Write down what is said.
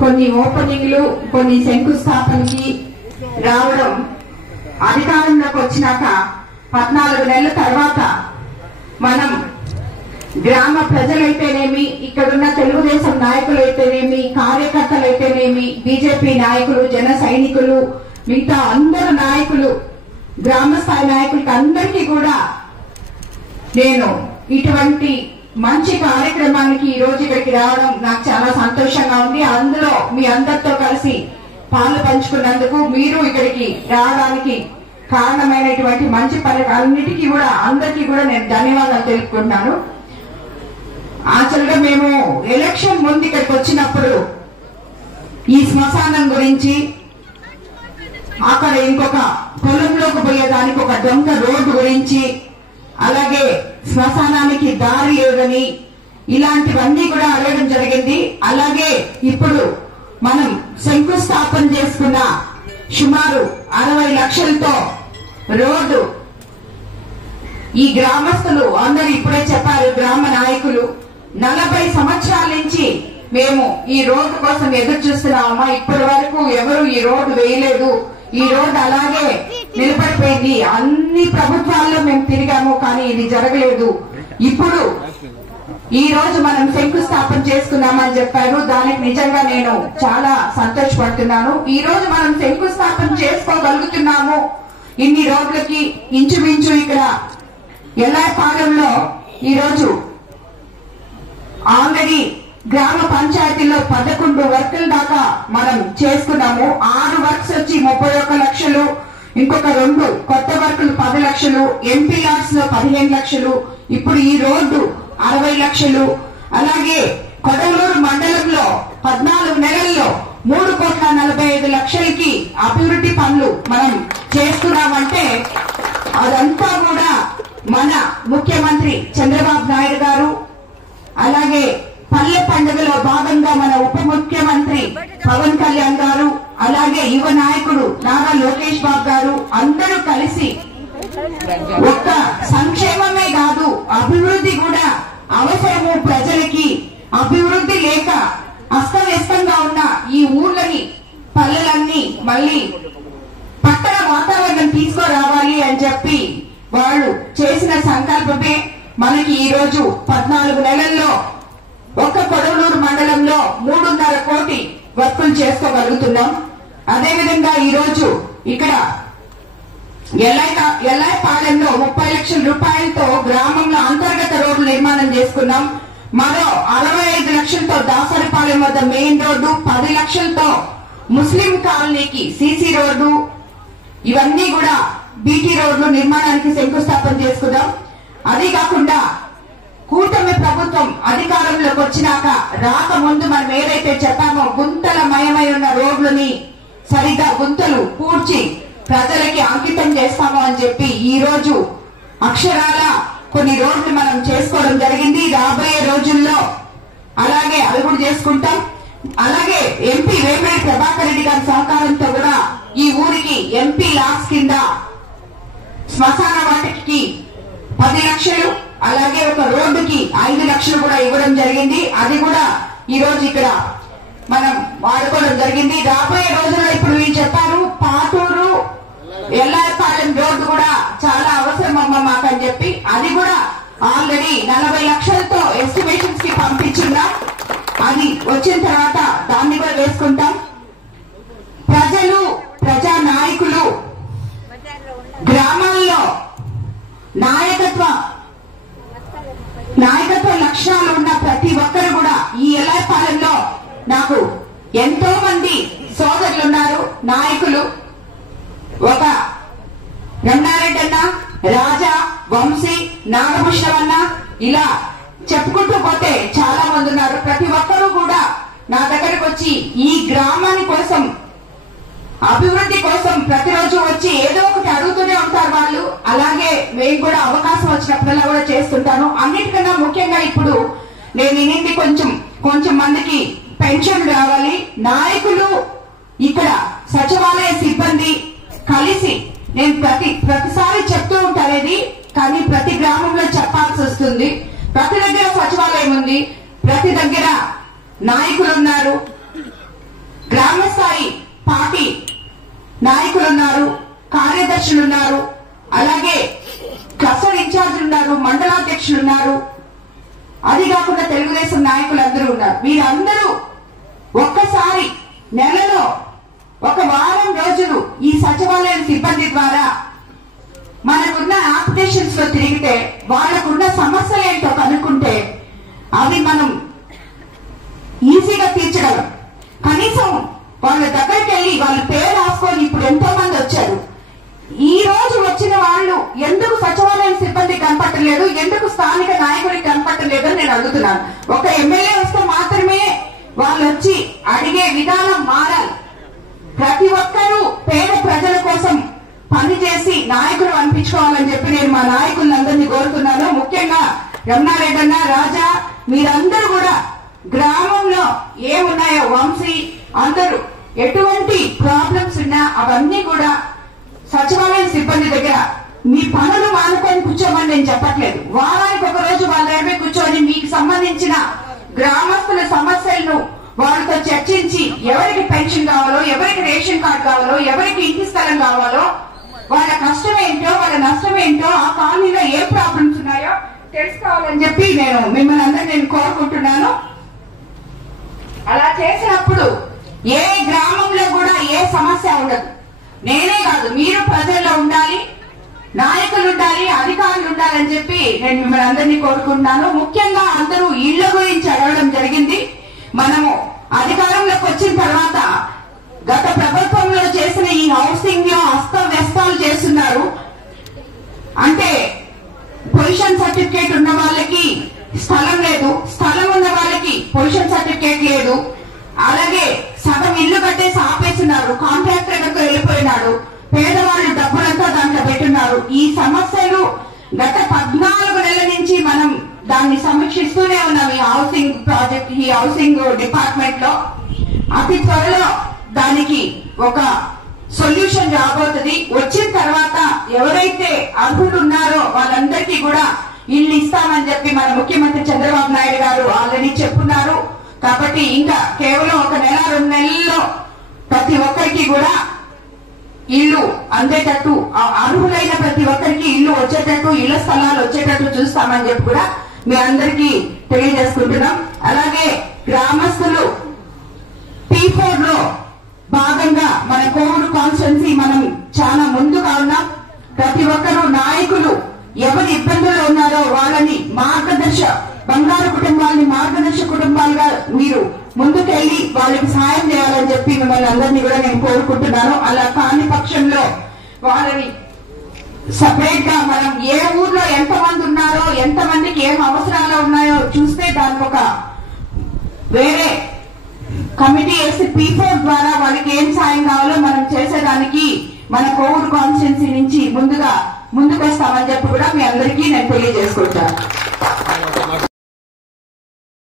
కొన్ని ఓపెనింగ్లు, కొన్ని శంకుస్థాపనకి రావడం, అధికారంలోకి వచ్చినాక 14 నెలల తర్వాత మనం గ్రామ ప్రజలైతేనేమి, ఇక్కడున్న తెలుగుదేశం నాయకులైతేనేమి, కార్యకర్తలైతేనేమి, బీజేపీ నాయకులు, జన సైనికులు, మిగతా అందరు నాయకులు, గ్రామ స్థాయి నాయకులకి అందరికీ కూడా నేను ఇటువంటి మంచి కార్యక్రమానికి ఈ రోజు ఇక్కడికి రావడం నాకు చాలా సంతోషంగా ఉంది. అందులో మీ అందరితో కలిసి పాలు పంచుకున్నందుకు, మీరు ఇక్కడికి రావడానికి కారణమైనటువంటి మంచి పనులన్నిటికీ కూడా అందరికీ కూడా నేను ధన్యవాదాలు తెలుపుకుంటున్నాను. యాక్చువల్గా మేము ఎలక్షన్ ముందు ఇక్కడికి వచ్చినప్పుడు ఈ శ్మశానం గురించి, అక్కడ ఇంకొక పొలంలోకి పోయేదానికి ఒక దొంగ రోడ్డు గురించి, అలాగే శ్మశానానికి దారి లేదని, ఇలాంటివన్నీ కూడా అడగడం జరిగింది. అలాగే ఇప్పుడు మనం శంకుస్థాపన చేసుకున్న సుమారు 60 లక్షలతో రోడ్డు, ఈ గ్రామస్తులు అందరూ ఇప్పుడే చెప్పారు, గ్రామ నాయకులు 40 సంవత్సరాల నుంచి మేము ఈ రోడ్డు కోసం ఎదురు చూస్తున్నామమ్మా, ఇప్పటి వరకు ఎవరు ఈ రోడ్డు వేయలేదు, ఈ రోడ్డు అలాగే నిలబడిపోయింది, అన్ని ప్రభుత్వాల్లో మేము తిరిగాము కానీ ఇది జరగలేదు, ఇప్పుడు ఈ రోజు మనం శంకుస్థాపన చేసుకున్నామని చెప్పారు. దానికి నిజంగా నేను చాలా సంతోషపడుతున్నాను. ఈ రోజు మనం శంకుస్థాపన చేసుకోగలుగుతున్నాము ఇన్ని రోడ్లకి. ఇంచుమించు ఇక్కడ ఎల్లాయపాలెంలో ఈ రోజు ఆల్రెడీ గ్రామ పంచాయతీలో 11 వర్కుల దాకా మనం చేసుకున్నాము. 6 వర్క్స్ వచ్చి 31 లక్షలు, ఇంకొక 2 కొత్త వర్కులు 10 లక్షలు, ఎంపీ లాట్స్ లో 15 లక్షలు, ఇప్పుడు ఈ రోడ్డు 60 లక్షలు. అలాగే కొడవలూరు మండలంలో 14 నెలల్లో 3,45,00,000కి అభివృద్ధి పనులు మనం చేస్తున్నామంటే అదంతా కూడా మన ముఖ్యమంత్రి చంద్రబాబు నాయుడు గారు, అలాగే పల్లె పండుగలో భాగంగా మన ఉప ముఖ్యమంత్రి పవన్ కళ్యాణ్ గారు, అలాగే యువ నాయకుడు నారా లోకేష్ బాబు గారు అందరూ కలిసి ఒక్క సంక్షేమమే కాదు అభివృద్ధి కూడా అవసరము. ప్రజలకి అభివృద్ధి లేక అస్తవ్యస్తంగా ఉన్న ఈ ఊర్లని, పల్లెలన్నీ మళ్ళీ పట్టణ వాతావరణం తీసుకురావాలి అని చెప్పి వాళ్ళు చేసిన సంకల్పమే మనకి ఈ రోజు 14 నెలల్లో ఒక్క కొడవలూరు మండలంలో 3.5 కోటి వర్కులు చేసుకోగలుగుతున్నాం. అదేవిధంగా ఈ రోజు ఇక్కడ ఎల్లాయపాలెంలో 30 లక్షల రూపాయలతో గ్రామంలో అంతర్గత రోడ్లు నిర్మాణం చేసుకున్నాం. మరో 65 లక్షలతో దాసరిపాలెం వద్ద మెయిన్ రోడ్డు, 10 లక్షలతో ముస్లిం కాలనీకి సీసీ రోడ్డు, ఇవన్నీ కూడా బీటీ రోడ్లు నిర్మాణానికి శంకుస్థాపన చేసుకున్నాం. అది కాకుండా కూటమి ప్రభుత్వం అధికారంలోకి వచ్చినాక రాకముందు మనం ఏదైతే చెప్పామో గుంతలమయమై ఉన్న రోడ్లని సరిగ్గా గుంతలు పూడ్చి ప్రజలకి అంకితం చేస్తాము అని చెప్పి ఈ రోజు అక్షరాల కొన్ని రోడ్లు మనం చేసుకోవడం జరిగింది. రాబోయే రోజుల్లో అలాగే అవి కూడా చేసుకుంటాం. అలాగే ఎంపీ వేమిరెడ్డి ప్రభాకర్ రెడ్డి గారి సహకారంతో కూడా ఈ ఊరికి ఎంపీ లాస్ కింద శ్మశాన వాటికి 10 లక్షలు, అలాగే ఒక రోడ్డుకి 5 లక్షలు కూడా ఇవ్వడం జరిగింది. అది కూడా ఈ రోజు ఇక్కడ మనం వాడుకోవడం జరిగింది. రాబోయే రోజుల్లో ఇప్పుడు వీళ్ళు చెప్పారు పాతూరు ఎల్లాయపాలెం రోడ్డు కూడా చాలా అవసరం అమ్మ మాకని చెప్పి, అది కూడా ఆల్రెడీ 40 లక్షలతో ఎస్టిమేషన్స్ కి పంపించున్నాం. అది వచ్చిన తర్వాత దాన్ని కూడా వేసుకుంటాం. ప్రజలు, ప్రజా నాయకులు, గ్రామాల్లో నాయకత్వ లక్షణాలు ఉన్న ప్రతి ఒక్కరు కూడా ఈ ఎల్లాయపాలెంలో నాకు ఎంతో మంది సోదరులు ఉన్నారు, నాయకులు. ఒక రమణారెడ్డి అన్న, రాజా, వంశీ, నాగభూషణం అన్న, ఇలా చెప్పుకుంటూ పోతే చాలా మంది ఉన్నారు. ప్రతి ఒక్కరూ కూడా నా దగ్గరకు వచ్చి ఈ గ్రామాని కోసం, అభివృద్ధి కోసం ప్రతిరోజు వచ్చి ఏదో ఒకటి అడుగుతూనే ఉంటారు వాళ్ళు. అలాగే మేము కూడా అవకాశం వచ్చినప్పుడల్లా కూడా చేస్తుంటాను. అన్నిటికన్నా ముఖ్యంగా ఇప్పుడు నేను ఇనింది కొంచెం మందికి పెన్షన్ రావాలి. నాయకులు ఇక్కడ సచివాలయ సిబ్బంది కలిసి, నేను ప్రతిసారి చెప్తూ ఉంటానేది, కానీ ప్రతి గ్రామంలో చెప్పాల్సి వస్తుంది. ప్రతి దగ్గర సచివాలయం ఉంది, ప్రతి దగ్గర నాయకులు ఉన్నారు, గ్రామ స్థాయి పార్టీ నాయకులు ఉన్నారు, కార్యదర్శులు ఉన్నారు, అలాగే క్లస్టర్ ఇన్ఛార్జీలు ఉన్నారు, మండలాధ్యక్షులు ఉన్నారు, అది కాకుండా తెలుగుదేశం నాయకులు అందరూ ఉన్నారు. వీరందరూ ఒక్కసారి నెలలో ఒక వారం రోజులు ఈ సచివాలయ సిబ్బంది ద్వారా మనకున్న అప్లికేషన్స్ లో తిరిగితే, వాళ్ళకున్న సమస్యలు ఏంటో కనుక్కుంటే అవి మనం ఈజీగా తీర్చగలం. కనీసం వాళ్ళ దగ్గరికి వెళ్ళి వాళ్ళ పేరు రాసుకొని ఇప్పుడు ఎంతో మంది వచ్చారు. ఈ రోజు వచ్చిన వాళ్ళు ఎందుకు సచివాలయం సిబ్బంది కనపట్టలేదు, ఎందుకు స్థానిక నాయకుడికి కనపట్టలేదు అని నేను అడుగుతున్నాను. ఒక ఎమ్మెల్యే వస్తే మాత్రమే వాళ్ళు వచ్చి అడిగే విధానం మారాలి. ప్రతి ఒక్కరూ పేద ప్రజల కోసం పనిచేసి నాయకులు అనిపించుకోవాలని చెప్పి నేను మా నాయకులందరినీ కోరుతున్నాను. ముఖ్యంగా రమణారెడ్డి అన్న, రాజా, మీరందరూ కూడా గ్రామంలో ఏమున్నాయో, వంశీ, అందరూ ఎటువంటి ప్రాబ్లమ్స్ ఉన్నా అవన్నీ కూడా సచివాలయ సిబ్బంది దగ్గర మీ పనులు మానుకొని కూర్చోమని నేను చెప్పట్లేదు. వారానికి ఒక రోజు వాళ్ళ దగ్గర కూర్చొని మీకు సంబంధించిన గ్రామస్తుల సమస్యలను వాళ్ళతో చర్చించి, ఎవరికి పెన్షన్ కావాలో, ఎవరికి రేషన్ కార్డు కావాలో, ఎవరికి ఇంటి స్థలం కావాలో, వాళ్ళ కష్టం ఏంటో, వాళ్ళ నష్టం ఏంటో, ఆ కాలనీలో ఏ ప్రాబ్లమ్స్ ఉన్నాయో తెలుసుకోవాలని చెప్పి నేను మిమ్మల్ని అందరూ నేను కోరుకుంటున్నాను. అలా చేసినప్పుడు ఏ గ్రామంలో కూడా ఏ సమస్య ఉండదు. నేనే కాదు, మీరు ప్రజల్లో ఉండాలి, నాయకులు ఉండాలి, అధికారులు ఉండాలని చెప్పి నేను మిమ్మల్ని అందరినీ కోరుకుంటున్నాను. ముఖ్యంగా అందరూ ఇళ్ల గురించి అడగడం జరిగింది. మనము అధికారంలోకి వచ్చిన తర్వాత గత ప్రభుత్వంలో చేసిన ఈ హౌసింగ్ లో అస్తవ్యస్తాలు చేస్తున్నారు. అంటే పొజిషన్ సర్టిఫికేట్ ఉన్న వాళ్ళకి స్థలం లేదు, స్థలం ఉన్న వాళ్ళకి పొజిషన్ సర్టిఫికేట్ లేదు, అలాగే సగం ఇల్లు కట్టేసి ఆపేస్తున్నారు, కాంట్రాక్టర్ దగ్గరకు వెళ్ళిపోయినాడు, పేదవాళ్ళు డబ్బులంతా దాంట్లో పెట్టున్నారు. ఈ సమస్యలు గత 14 నెలల నుంచి మనం దాన్ని సమీక్షిస్తూనే ఉన్నాం. ఈ హౌసింగ్ ప్రాజెక్ట్, ఈ హౌసింగ్ డిపార్ట్మెంట్ లో అతి త్వరలో దానికి ఒక సొల్యూషన్ రాబోతుంది. వచ్చిన తర్వాత ఎవరైతే అర్హులు ఉన్నారో వాళ్ళందరికీ కూడా ఇల్లు ఇస్తామని చెప్పి మన ముఖ్యమంత్రి చంద్రబాబు నాయుడు గారు ఆల్రెడీ చెప్పున్నారు. కాబట్టి ఇంకా కేవలం 1 నెల 2 నెలల్లో ప్రతి ఒక్కరికి కూడా ఇల్లు అందేటట్టు, అర్హులైన ప్రతి ఒక్కరికి ఇల్లు వచ్చేటట్టు, ఇళ్ల స్థలాలు వచ్చేటట్టు చూస్తామని చెప్పి కూడా మీ అందరికీ తెలియజేసుకుంటున్నాం. అలాగే గ్రామస్తులు P4 లో భాగంగా మన కోవూరు కాన్స్టిట్యున్సీ మనం చాలా ముందుగా ఉన్నాం. ప్రతి ఒక్కరూ నాయకులు ఎవరి ఇబ్బందులు ఉన్నారో వాళ్ళని బంగారు కుటుంబాలని మార్గదర్శ కుటుంబాలుగా మీరు ముందుకెళ్లి వాళ్ళకి సాయం చేయాలని చెప్పి మిమ్మల్ని అందరినీ కూడా నేను కోరుకుంటున్నాను. అలా కాని పక్షంలో వాళ్ళని సపరేట్ గా మనం ఏ ఊర్లో ఎంతమంది ఉన్నారో, ఎంతమందికి ఏం అవసరాలు ఉన్నాయో చూస్తే దానికి ఒక వేరే కమిటీ వేసి P4 ద్వారా వాళ్ళకి ఏం సాయం కావాలో మనం చేసేదానికి మన కోవూరు కాన్స్టిట్యున్సీ నుంచి ముందుకు వస్తామని చెప్పి కూడా మీ అందరికీ నేను తెలియజేసుకుంటాను.